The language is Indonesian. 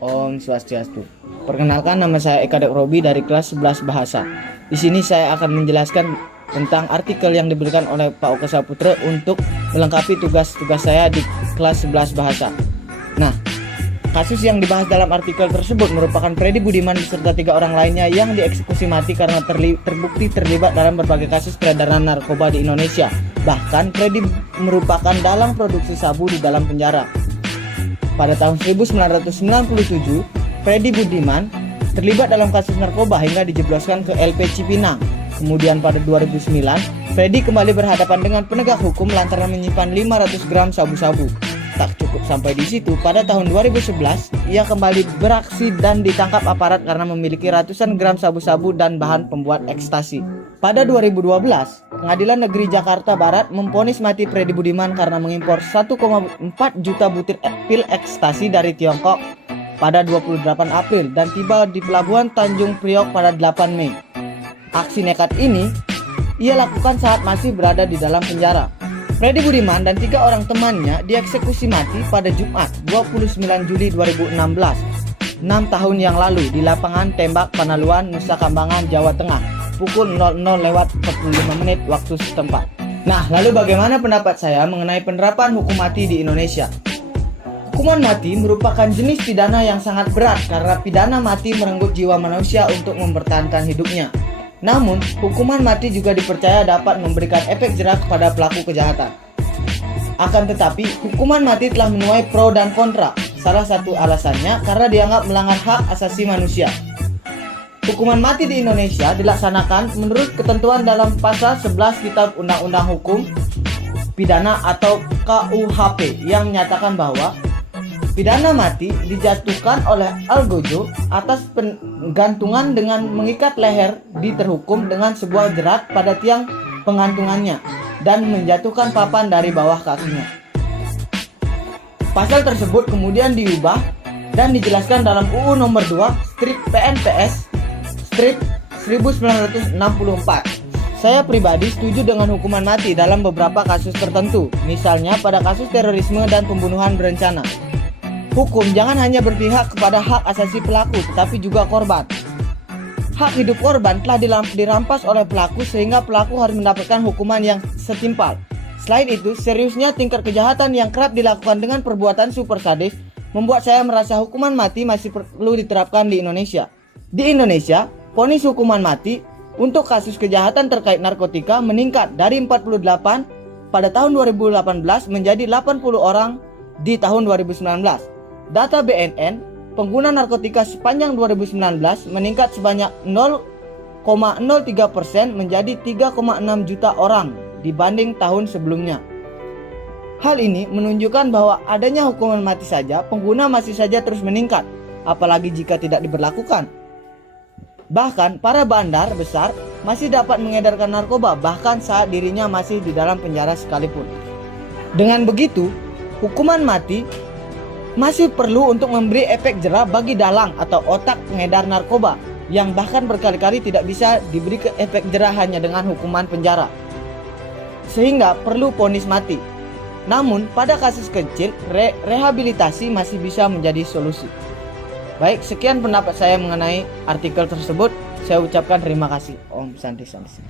Om Swastiastu. Perkenalkan, nama saya Eka Dek Robi dari kelas 11 Bahasa. Di sini saya akan menjelaskan tentang artikel yang diberikan oleh Pak Oka Saputra untuk melengkapi tugas-tugas saya di kelas 11 Bahasa. Nah, kasus yang dibahas dalam artikel tersebut merupakan Freddy Budiman beserta 3 orang lainnya yang dieksekusi mati karena terbukti terlibat dalam berbagai kasus peredaran narkoba di Indonesia. Bahkan Freddy merupakan dalang produksi sabu di dalam penjara. Pada tahun 1997, Freddy Budiman terlibat dalam kasus narkoba hingga dijebloskan ke LP Cipinang. Kemudian pada 2009, Freddy kembali berhadapan dengan penegak hukum lantaran menyimpan 500 gram sabu-sabu. Tak cukup sampai di situ, pada tahun 2011, ia kembali beraksi dan ditangkap aparat karena memiliki ratusan gram sabu-sabu dan bahan pembuat ekstasi. Pada 2012, Pengadilan Negeri Jakarta Barat memvonis mati Freddy Budiman karena mengimpor 1,4 juta butir pil ekstasi dari Tiongkok pada 28 April dan tiba di Pelabuhan Tanjung Priok pada 8 Mei. Aksi nekat ini ia lakukan saat masih berada di dalam penjara. Freddy Budiman dan 3 orang temannya dieksekusi mati pada Jumat 29 Juli 2016, 6 tahun yang lalu di lapangan tembak Panaluan, Nusa Kambangan, Jawa Tengah, pukul 00.45 waktu setempat. Nah, lalu bagaimana pendapat saya mengenai penerapan hukum mati di Indonesia? Hukuman mati merupakan jenis pidana yang sangat berat karena pidana mati merenggut jiwa manusia untuk mempertahankan hidupnya. Namun, hukuman mati juga dipercaya dapat memberikan efek jera kepada pelaku kejahatan. Akan tetapi, hukuman mati telah menuai pro dan kontra. Salah satu alasannya karena dianggap melanggar hak asasi manusia. Hukuman mati di Indonesia dilaksanakan menurut ketentuan dalam pasal 11 Kitab Undang-Undang Hukum Pidana atau KUHP yang menyatakan bahwa pidana mati dijatuhkan oleh Algojo atas penggantungan dengan mengikat leher di terhukum dengan sebuah jerat pada tiang penggantungannya dan menjatuhkan papan dari bawah kakinya. Pasal tersebut kemudian diubah dan dijelaskan dalam UU nomor 2/PNPS 1964. Saya pribadi setuju dengan hukuman mati dalam beberapa kasus tertentu, misalnya pada kasus terorisme dan pembunuhan berencana. Hukum jangan hanya berpihak kepada hak asasi pelaku, tetapi juga korban. Hak hidup korban telah dirampas oleh pelaku sehingga pelaku harus mendapatkan hukuman yang setimpal. Selain itu, seriusnya tingkat kejahatan yang kerap dilakukan dengan perbuatan super sadis membuat saya merasa hukuman mati masih perlu diterapkan di Indonesia. Di Indonesia, vonis hukuman mati untuk kasus kejahatan terkait narkotika meningkat dari 48 pada tahun 2018 menjadi 80 orang di tahun 2019. Data BNN, pengguna narkotika sepanjang 2019 meningkat sebanyak 0,03% menjadi 3,6 juta orang dibanding tahun sebelumnya. Hal ini menunjukkan bahwa adanya hukuman mati saja, pengguna masih saja terus meningkat, apalagi jika tidak diberlakukan. Bahkan para bandar besar masih dapat mengedarkan narkoba bahkan saat dirinya masih di dalam penjara sekalipun. Dengan begitu, hukuman mati masih perlu untuk memberi efek jera bagi dalang atau otak pengedar narkoba yang bahkan berkali-kali tidak bisa diberi efek jera hanya dengan hukuman penjara, sehingga perlu vonis mati. Namun pada kasus kecil, rehabilitasi masih bisa menjadi solusi. Baik, sekian pendapat saya mengenai artikel tersebut. Saya ucapkan terima kasih. Om Santi Santi.